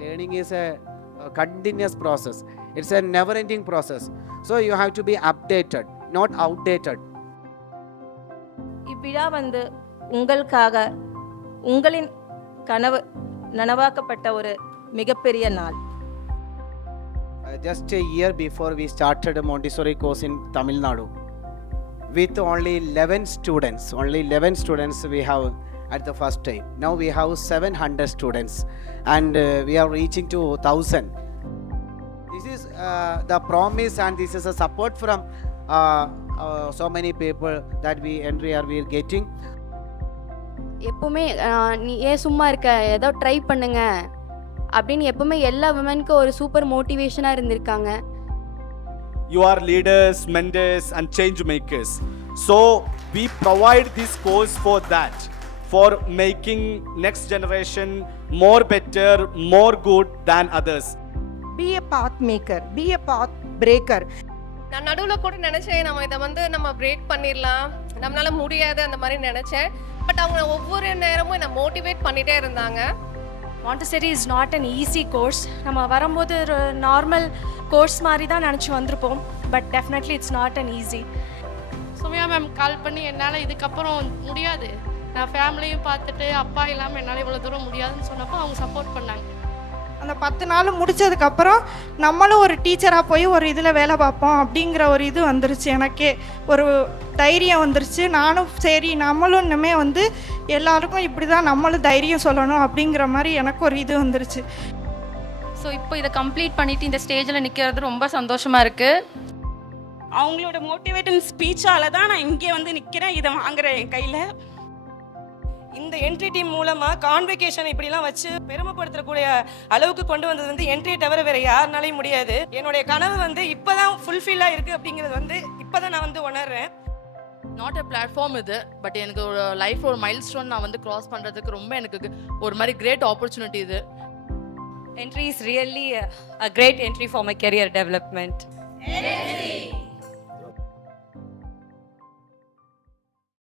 Learning is a continuous process. It's a never-ending process. So you have to be updated, not outdated. இவ்விழா வந்து உங்களுக்காக உங்களின் கனவு நனவாக்கப்பட்ட ஒரு மிகப்பெரிய நாள். Just a year before we started a Montessori course in Tamil Nadu, with only 11 students we have at the first time. Now we have 700 students and we are reaching to 1,000. This is the promise and this is a support from so many people that we are getting. எப்பவுமே நீ ஏன் சும்மா இருக்க, ஏதோ try பண்ணுங்க அப்படின்னு எப்பவுமே எல்லா விமனுக்கும் ஒரு சூப்பர் மோட்டிவேஷனாக இருந்திருக்காங்க. You are leaders, mentors and change makers. So we provide this course for that, for making next generation more better, more good than others. Be a path maker, be a path breaker. நான் நடுவில் கூட நினச்சேன் நம்ம break பண்ணிடலாம், நம்மளால முடியாது அந்த மாதிரி நினச்சேன். பட் அவங்க ஒவ்வொரு நேரமும் என்னை மோட்டிவேட் பண்ணிகிட்டே இருந்தாங்க. Montessori is not an easy course. நம்ம வரும்போது ஒரு நார்மல் கோர்ஸ் மாதிரி தான் நினச்சி வந்திருப்போம். But definitely it's not an easy. Sumaiya ma'am call பண்ணி என்னால் இதுக்கப்புறம் முடியாது, நான் ஃபேமிலியும் பார்த்துட்டு அப்பா இல்லாமல் என்னால் இவ்வளோ தூரம் முடியாதுன்னு சொன்னப்போ அவங்க சப்போர்ட் பண்ணாங்க. அந்த 10 நாள் முடித்ததுக்கப்புறம் நம்மளும் ஒரு டீச்சராக போய் ஒரு இதில் வேலை பார்ப்போம் அப்படிங்கிற ஒரு இது வந்துருச்சு. எனக்கே ஒரு தைரியம் வந்துருச்சு. நானும் சரி நம்மளும் இன்னுமே வந்து எல்லாருக்கும் இப்படி தான் நம்மளும் தைரியம் சொல்லணும் அப்படிங்கிற மாதிரி எனக்கு ஒரு இது வந்துருச்சு. ஸோ இப்போ இதை கம்ப்ளீட் பண்ணிவிட்டு இந்த ஸ்டேஜில் நிற்கிறது ரொம்ப சந்தோஷமாக இருக்குது. அவங்களோட மோட்டிவேட்டிங் ஸ்பீச்சால் தான் நான் இங்கே வந்து நிற்கிறேன், இதை வாங்குறேன் என் கையில். இந்த என்ட்ரி டீம் மூலமாக கான்வெகேஷன் இப்படிலாம் வச்சு பெருமைப்படுத்தக்கூடிய அளவுக்கு கொண்டு வந்தது வந்து என்ட்ரியை தவிர வேறு யாருனாலையும் முடியாது. என்னுடைய கனவு வந்து இப்போ தான் ஃபுல்ஃபில்லாக இருக்குது அப்படிங்கிறது வந்து இப்போ தான் நான் வந்து உணர்றேன். நாட் அ பிளாட்ஃபார்ம் இது, பட் எனக்கு ஒரு லைஃப் ஒரு மைல் ஸ்டோன் நான் வந்து க்ராஸ் பண்ணுறதுக்கு ரொம்ப எனக்கு ஒரு மாதிரி கிரேட் ஆப்பர்ச்சுனிட்டி இது. Entry is really a great entry for my career development.